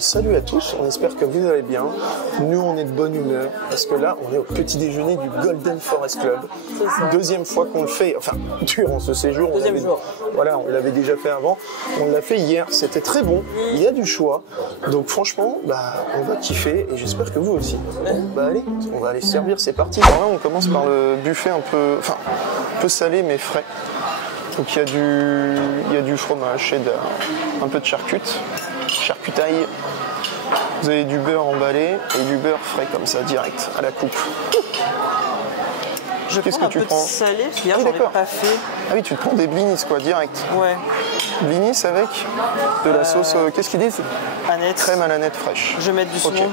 Salut à tous, on espère que vous allez bien. Nous, on est de bonne humeur parce que là, on est au petit déjeuner du Golden Forest Club. Deuxième fois qu'on le fait, enfin, durant ce séjour. Voilà, on l'avait déjà fait avant. On l'a fait hier, c'était très bon. Il y a du choix. Donc franchement, on va kiffer et j'espère que vous aussi. Allez, on va aller se servir, c'est parti. Alors là, on commence par le buffet un peu salé mais frais. Donc il y a du fromage, cheddar, un peu de charcutaille. Vous avez du beurre emballé et du beurre frais comme ça, direct, à la coupe. Qu'est-ce que tu prends? Salé, parce qu'hier j'en ai pas fait. Ah oui, tu te prends des blinis quoi, direct. Ouais. Blinis avec de la sauce, qu'est-ce qu'ils disent? Aneth. Crème à l'aneth fraîche. Je vais mettre du saumon.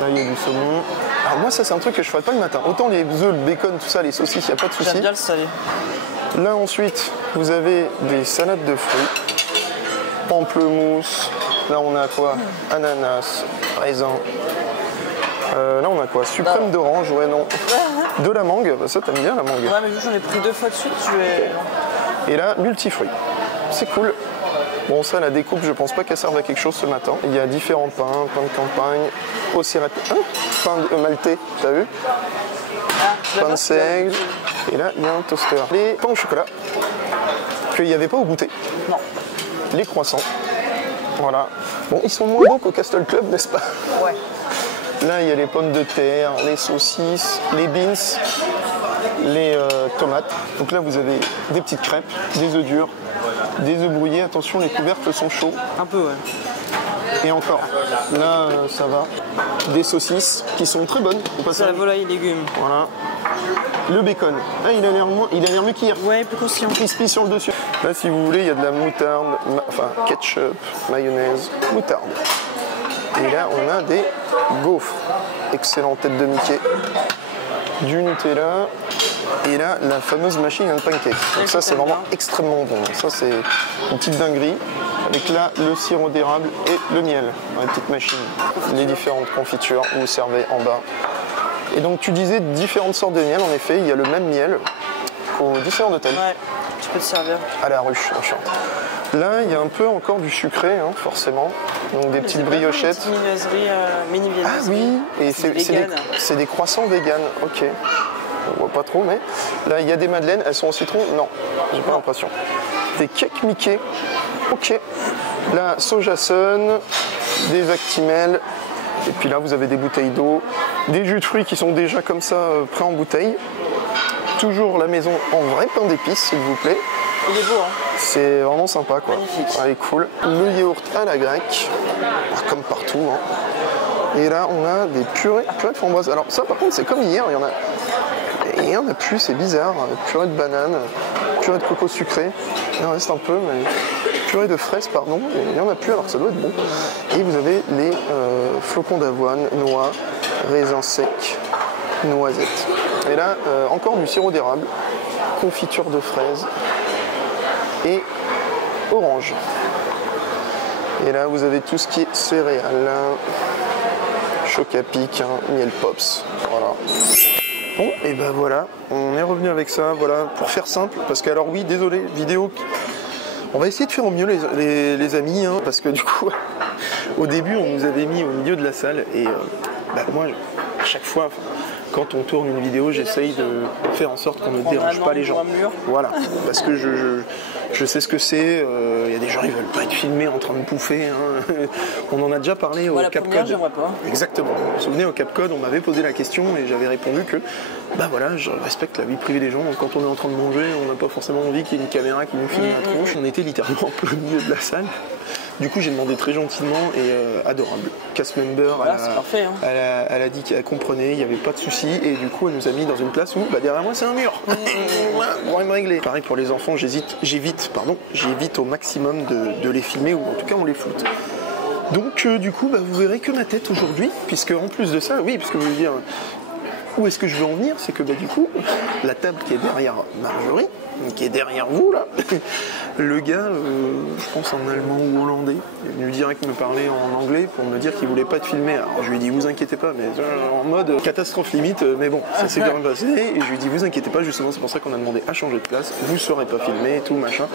Là, il y a du saumon. Alors moi, ça c'est un truc que je ferais pas le matin. Autant les œufs, le bacon, tout ça, les saucisses, il n'y a pas de souci. J'aime bien le salé. Là ensuite, vous avez des salades de fruits. Pamplemousse. Là, on a quoi? Ananas, raisin. Là, on a quoi? Suprême d'orange, ouais, non. De la mangue, ça, t'aimes bien la mangue? Ouais, mais vu que j'en ai pris 2 fois de suite, je vais... Et là, multifruits. C'est cool. Bon, ça, la découpe, je pense pas qu'elle serve à quelque chose ce matin. Il y a différents pains, pain de campagne, pain maltais, t'as vu? Pain de seigle. Et là, il y a un toaster. Les pains au chocolat, qu'il n'y avait pas au goûter. Non. Les croissants. Voilà. Bon, ils sont moins bons qu'au Castle Club, n'est-ce pas? Ouais. Là, il y a les pommes de terre, les saucisses, les beans, les tomates. Donc là, vous avez des petites crêpes, des œufs durs, des œufs brouillés. Attention, les couvercles sont chauds. Un peu, ouais. Et encore, là, ça va. Des saucisses qui sont très bonnes. C'est la volaille et légumes. Voilà. Le bacon. Là, il a l'air mieux qu'hier. Ouais, plus croustillant. Crispy sur le dessus. Là, si vous voulez, il y a de la moutarde, ketchup, mayonnaise, moutarde. Et là, on a des gaufres. Excellente tête de Mickey. Du Nutella. Et là, la fameuse machine à pancake. Donc ça, c'est vraiment extrêmement bon. Ça, c'est une petite dinguerie. Avec là, le sirop d'érable et le miel. Dans la petite machine. Les différentes confitures, vous servez en bas. Et donc, tu disais différentes sortes de miel. En effet, il y a le même miel aux différents hôtels. Ouais, tu peux te servir. À la ruche, en chante. Là, il y a un peu encore du sucré, hein, forcément. Donc des petites briochettes. Mini-viennoiseries. Ah oui, et c'est des croissants véganes. Ok. On voit pas trop, mais là, il y a des madeleines. Elles sont au citron? Non, j'ai pas l'impression. Des cakes Mickey. Ok. Là, Sojasun, des Actimel. Et puis là, vous avez des bouteilles d'eau, des jus de fruits qui sont déjà comme ça, prêts en bouteille. Toujours la maison en vrai pain d'épices, s'il vous plaît. Il est beau, hein. C'est vraiment sympa, quoi. Magnifique. Ouais, cool. Le yaourt à la grecque, comme partout. Hein. Et là, on a des purées de framboise. Alors ça, par contre, c'est comme hier. Il y en a plus, c'est bizarre. Purée de banane, purée de coco sucré. Il en reste un peu, mais purée de fraises, pardon. Il n'y en a plus, alors ça doit être bon. Et vous avez les flocons d'avoine, noix, raisins secs, noisettes. Et là, encore du sirop d'érable, confiture de fraises et orange. Et là, vous avez tout ce qui est céréales, choc à pic, miel pops. Voilà. Bon, et ben voilà, on est revenu avec ça, voilà, pour faire simple, parce que alors oui, désolé, vidéo, on va essayer de faire au mieux les amis, hein, parce que du coup, au début, on nous avait mis au milieu de la salle, et moi, à chaque fois, quand on tourne une vidéo, j'essaye de faire en sorte qu'on ne dérange pas les gens. Voilà, parce que je sais ce que c'est. Il y a des gens, ils veulent pas être filmés en train de bouffer. Hein. On en a déjà parlé au Capcode. Exactement. Vous vous souvenez, au Capcode, on m'avait posé la question et j'avais répondu que, voilà, je respecte la vie privée des gens. Donc, quand on est en train de manger, on n'a pas forcément envie qu'il y ait une caméra qui nous filme la tronche. On était littéralement en plein milieu de la salle. Du coup, j'ai demandé très gentiment et adorable. Cast member, elle a dit qu'elle comprenait, il n'y avait pas de souci, et du coup, elle nous a mis dans une place où, derrière moi, c'est un mur. On va me régler. Pareil pour les enfants, j'évite au maximum de les filmer, ou en tout cas, on les floute. Donc, du coup, vous verrez que ma tête aujourd'hui, puisque en plus de ça, oui, parce que vous voulez dire, où est-ce que je veux en venir, c'est que du coup, la table qui est derrière Marjorie, qui est derrière vous là, le gars, je pense en allemand ou hollandais, il est venu direct me parler en anglais pour me dire qu'il voulait pas te filmer. Alors je lui ai dit vous inquiétez pas, mais en mode catastrophe limite, mais bon, ça s'est bien passé. Et je lui ai dit vous inquiétez pas, justement c'est pour ça qu'on a demandé à changer de place, vous serez pas filmé et tout machin.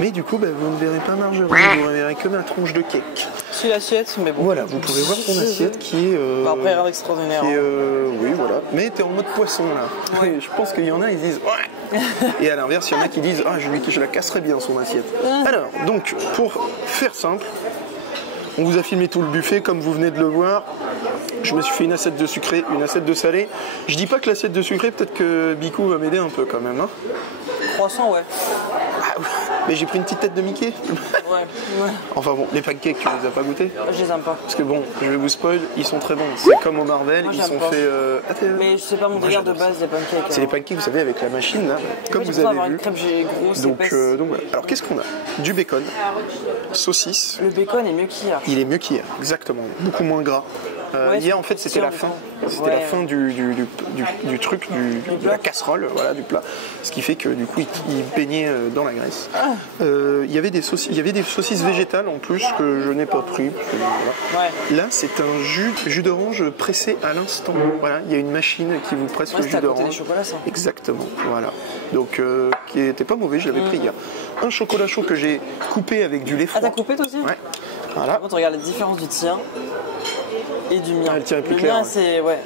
Mais du coup vous ne verrez pas Marjorie, vous ne verrez que ma tronche de cake. C'est l'assiette, mais bon. Voilà, vous pouvez voir ton assiette qui est... Bah, après, rien d'extraordinaire. qui est, oui, voilà. Mais t'es en mode poisson, là. Ouais. Je pense qu'il y en a, ils disent... Ouais. Et à l'inverse, il y en a qui disent... Ah, je la casserais bien, son assiette. Alors, donc, pour faire simple, on vous a filmé tout le buffet, comme vous venez de le voir. Je me suis fait une assiette de sucré, une assiette de salé. Je dis pas que l'assiette de sucré, peut-être que Bicou va m'aider un peu quand même. Hein. Croissant, ouais. Ah, mais j'ai pris une petite tête de Mickey. Ouais. Enfin bon, les pancakes, tu les as pas goûtés? Je les aime pas. Parce que bon, je vais vous spoil, ils sont très bons. C'est comme au Marvel, Moi, ils j'aime sont pas. faits... Mais c'est pas mon Moi, délire de j'adore base, les pancakes. C'est les pancakes, vous savez, avec la machine, là, comme vous avoir avez une vu. crêpe grosse, Donc épaisse. voilà. Alors qu'est-ce qu'on a? Du bacon, saucisse. Le bacon est mieux qu'hier. Il est mieux qu'hier, exactement. Beaucoup moins gras. Ouais, hier, en fait, c'était la fin. C'était la fin du truc, de la casserole, voilà, du plat. Ce qui fait que du coup, il baignait dans la graisse. Il y avait des saucisses végétales en plus que je n'ai pas pris. Parce que, voilà. Ouais. Là, c'est un jus d'orange pressé à l'instant. Voilà, il y a une machine qui vous presse le jus C'était à côté des d'orange. chocolats, ça. Exactement, voilà. Donc, qui était pas mauvais, je l'avais pris hier. Un chocolat chaud que j'ai coupé avec du lait froid. Ah, t'as coupé toi aussi? Ouais. Voilà. Quand on regarde la différence du tien et du mien. Ah, le tien est plus le clair, mien, ouais. c'est... Ouais.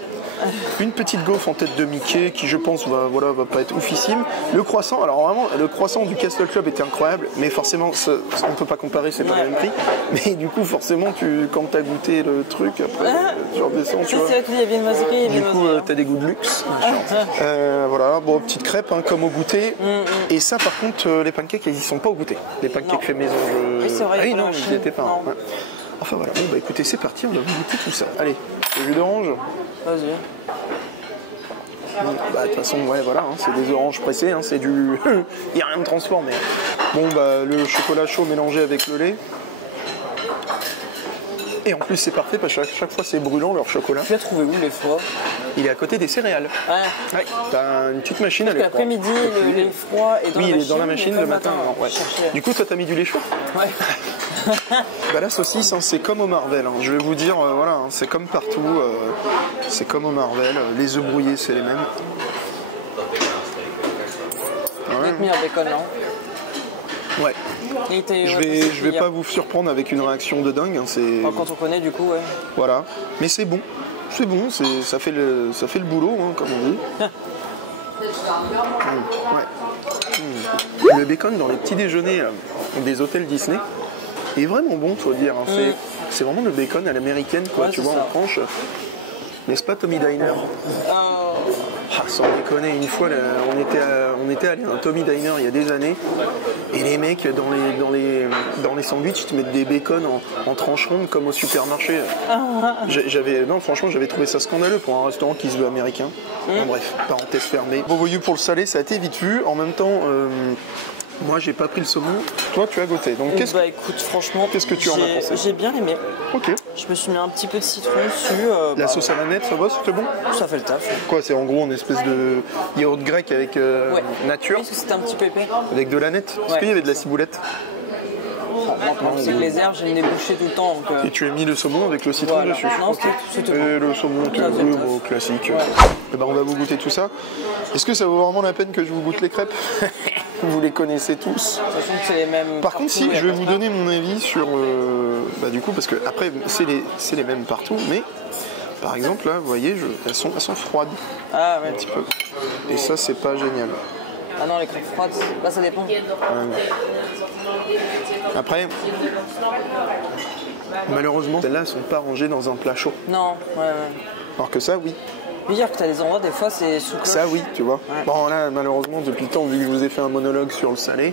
Une petite gaufre en tête de Mickey qui, je pense, va pas être oufissime. Le croissant, alors vraiment, le croissant du Castle Club était incroyable, mais forcément, on ne peut pas comparer, c'est pas le même prix. Mais du coup, forcément, quand tu as goûté le truc, après, tu redescends, tu vois. C'est vrai qu'il y avait une mazouquée et Du coup, tu as des goûts de luxe. Voilà, bon, petite crêpe, hein, comme au goûter. Et ça, par contre, les pancakes, ils y sont pas au goûter. Les pancakes Non. faits maison. Oui, c'est vrai, Ah il y oui, a pas non, la ils n'y machine. étaient pas. Non. Ouais. Enfin voilà, bon, bah écoutez, c'est parti, on va goûter tout ça. Allez, le jus d'orange. Vas-y. Bah de toute façon, ouais, voilà, hein, c'est des oranges pressées, hein, c'est du... Il n'y a rien de transformé. Bon, bah le chocolat chaud mélangé avec le lait. Et en plus, c'est parfait parce que chaque fois, c'est brûlant leur chocolat. Tu l'as trouvé où les fois? Il est à côté des céréales. Ouais. Ouais, t'as une petite machine à lait froid. L'après-midi, le lait froid est dans Oui, la il machine. est dans la machine mais le pas matin. Ouais. Chercher. Du coup, toi, t'as mis du lait chaud? Ouais. Bah la saucisse, hein, c'est comme au Marvel. Hein. Je vais vous dire, voilà, hein, c'est comme partout. C'est comme au Marvel. Les œufs brouillés, c'est les mêmes. Peut-être meilleur bacon, non? Ouais. Il était, Je vais pas vous surprendre avec une réaction de dingue. Hein, c'est... Enfin, quand on connaît, du coup, ouais. Voilà. Mais c'est bon. C'est bon, ça fait le boulot, hein, comme on dit. Ouais. Le bacon dans les petits déjeuners des hôtels Disney est vraiment bon, faut dire. Hein. C'est vraiment le bacon à l'américaine, quoi. Ouais, tu c'est vois, ça. en tranche. N'est-ce pas, Tommy Diner? Ah, sans déconner, une fois, là, on était allé à un Tommy Diner il y a des années, et les mecs, dans les sandwichs, ils te mettent des bacon en tranches rondes comme au supermarché. Non, franchement, j'avais trouvé ça scandaleux pour un restaurant qui se veut américain. Bon, bref, parenthèse fermée. Bon, voyez, pour le salé, ça a été vite vu. En même temps, moi, j'ai pas pris le saumon. Toi, tu as goûté. Donc, Bah écoute, franchement, qu'est-ce que tu en as pensé? J'ai bien aimé. Ok. Je me suis mis un petit peu de citron dessus. La sauce à la nette, ça va, c'était bon? Ça fait le taf. Quoi, c'est en gros une espèce de yaourt grec avec nature, Est-ce que c'était un petit peu épais? avec de la nette? Est-ce Ouais. qu'il y avait de la ciboulette? C'est que les herbes, j'ai une débouchée tout le temps. Donc, Et tu as mis le saumon avec le citron voilà. dessus? Non, Ok. c'était Et bon. le saumon, Ça faisait le taf. bon, classique. Ouais. Et ben, on va vous goûter tout ça. Est-ce que ça vaut vraiment la peine que je vous goûte les crêpes? Vous les connaissez tous. De toute façon, c'est les mêmes. Par contre, si, partout, je vais y a vous pas de donner mon avis sur... bah, du coup, parce que après, c'est les mêmes partout, mais... Par exemple, là, vous voyez, elles sont froides, Ah ouais. un petit peu. Et ça, c'est pas génial. Ah non, les crêpes froides, là ça dépend. Après, malheureusement, celles-là ne sont pas rangées dans un plat chaud. Non, ouais. Alors que ça, oui. Je veux dire que t'as des endroits, des fois, c'est sous cloche. Ça, oui, tu vois. Ouais. Bon, là, malheureusement, depuis le temps, vu que je vous ai fait un monologue sur le salé,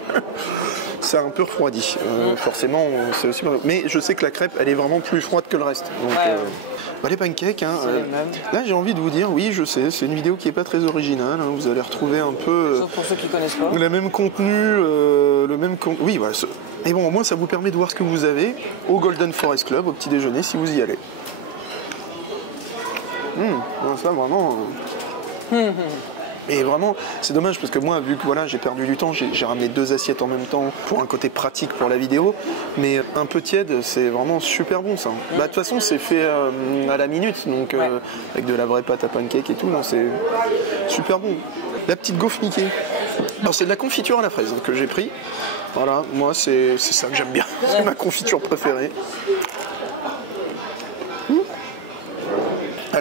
ça a un peu refroidi. Forcément, c'est aussi... Mais je sais que la crêpe, elle est vraiment plus froide que le reste. Donc, Ouais. bah, les pancakes, hein, C'est les mêmes. là, j'ai envie de vous dire, oui, je sais, c'est une vidéo qui n'est pas très originale. Hein, vous allez retrouver un peu... Sauf pour ceux qui connaissent pas. le même contenu, le même contenu. Oui, voilà. Et bon, au moins, ça vous permet de voir ce que vous avez au Golden Forest Club, au petit déjeuner, si vous y allez. Ça, vraiment. Et vraiment, c'est dommage parce que moi, vu que voilà, j'ai perdu du temps, j'ai ramené 2 assiettes en même temps pour un côté pratique pour la vidéo. Mais un peu tiède, c'est vraiment super bon ça. Bah, de toute façon, c'est fait à la minute, donc avec de la vraie pâte à pancake et tout, non, c'est super bon. La petite gaufre Mickey. Alors, c'est de la confiture à la fraise que j'ai pris. Voilà, moi, c'est ça que j'aime bien. C'est ma confiture préférée.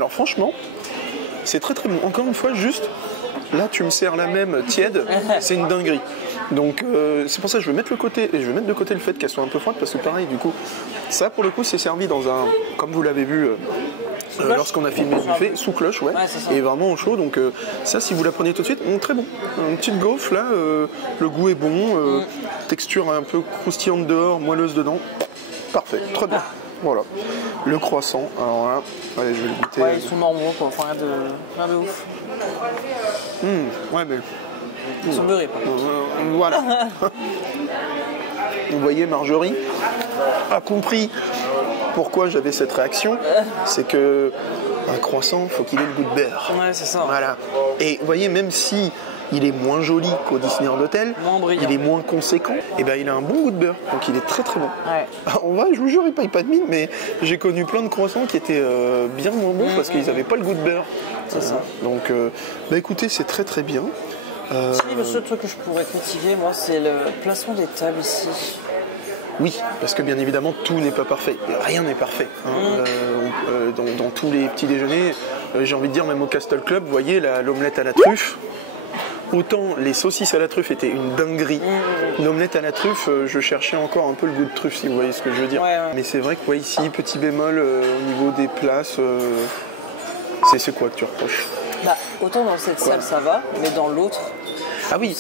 Alors franchement, c'est très très bon. Encore une fois, juste, là tu me sers la même tiède, c'est une dinguerie. Donc c'est pour ça que je vais mettre de côté le fait qu'elle soit un peu froide, parce que pareil, du coup, ça pour le coup c'est servi dans un, comme vous l'avez vu lorsqu'on a filmé le buffet, sous cloche, ouais, et vraiment au chaud. Donc ça, si vous la prenez tout de suite, très bon. Une petite gaufre là, le goût est bon, texture un peu croustillante dehors, moelleuse dedans, parfait, très bien. Voilà, le croissant, alors là, allez, je vais le goûter. Ouais, ils sont normaux quoi, enfin, rien de ouf. Ouais, mais... Ils sont beurrés, par contre. Voilà. Vous voyez, Marjorie a compris pourquoi j'avais cette réaction. C'est que un croissant, faut qu'il ait le goût de beurre. Ouais, c'est ça. Voilà. Et vous voyez, même si il est moins joli qu'au dessinateur d'hôtel, il est moins conséquent, et ben il a un bon goût de beurre, donc il est très très bon. Ouais. En vrai, je vous jure, il paye pas de mine, mais j'ai connu plein de croissants qui étaient bien moins bons parce qu'ils n'avaient pas le goût de beurre. C'est ça. Donc, bah écoutez, c'est très très bien. Le seul truc que je pourrais critiquer, moi, c'est le placement des tables ici. Oui, parce que bien évidemment, tout n'est pas parfait. Rien n'est parfait. Dans tous les petits déjeuners, j'ai envie de dire, même au Castle Club, vous voyez, l'omelette à la truffe. Autant les saucisses à la truffe étaient une dinguerie. L'omelette à la truffe, je cherchais encore un peu le goût de truffe, si vous voyez ce que je veux dire. Ouais. Mais c'est vrai que ici, petit bémol au niveau des places, c'est quoi que tu reproches? Bah, autant dans cette salle ça va, mais dans l'autre... Ah oui,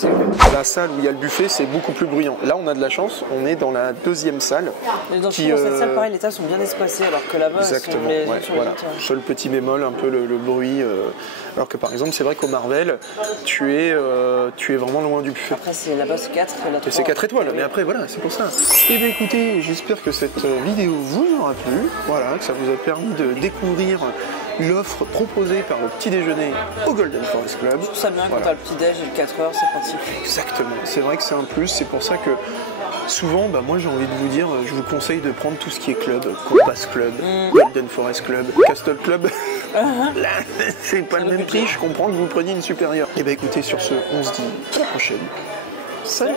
la salle où il y a le buffet, c'est beaucoup plus bruyant. Là, on a de la chance, on est dans la deuxième salle. Mais dans cette salle, pareil, les tables sont bien espacées, alors que là-bas, exactement, voilà. Seul petit bémol, un peu le bruit. Alors que par exemple, c'est vrai qu'au Marvel, tu es vraiment loin du buffet. Après, là-bas, c'est 4 et là, 3. C'est 4 étoiles, mais après, voilà, c'est pour ça. Eh bien, écoutez, j'espère que cette vidéo vous aura plu. Voilà, que ça vous a permis de découvrir l'offre proposée par le petit déjeuner au Golden Forest Club. Je trouve ça bien quand t'as le petit déj et le 4 heures, c'est pratique. Exactement, c'est vrai que c'est un plus, c'est pour ça que souvent, moi j'ai envie de vous dire, je vous conseille de prendre tout ce qui est club, Compass Club, Golden Forest Club, Castle Club. Là, c'est pas le même prix, je comprends que vous preniez une supérieure. Et bien écoutez, sur ce, on se dit à la prochaine. Salut.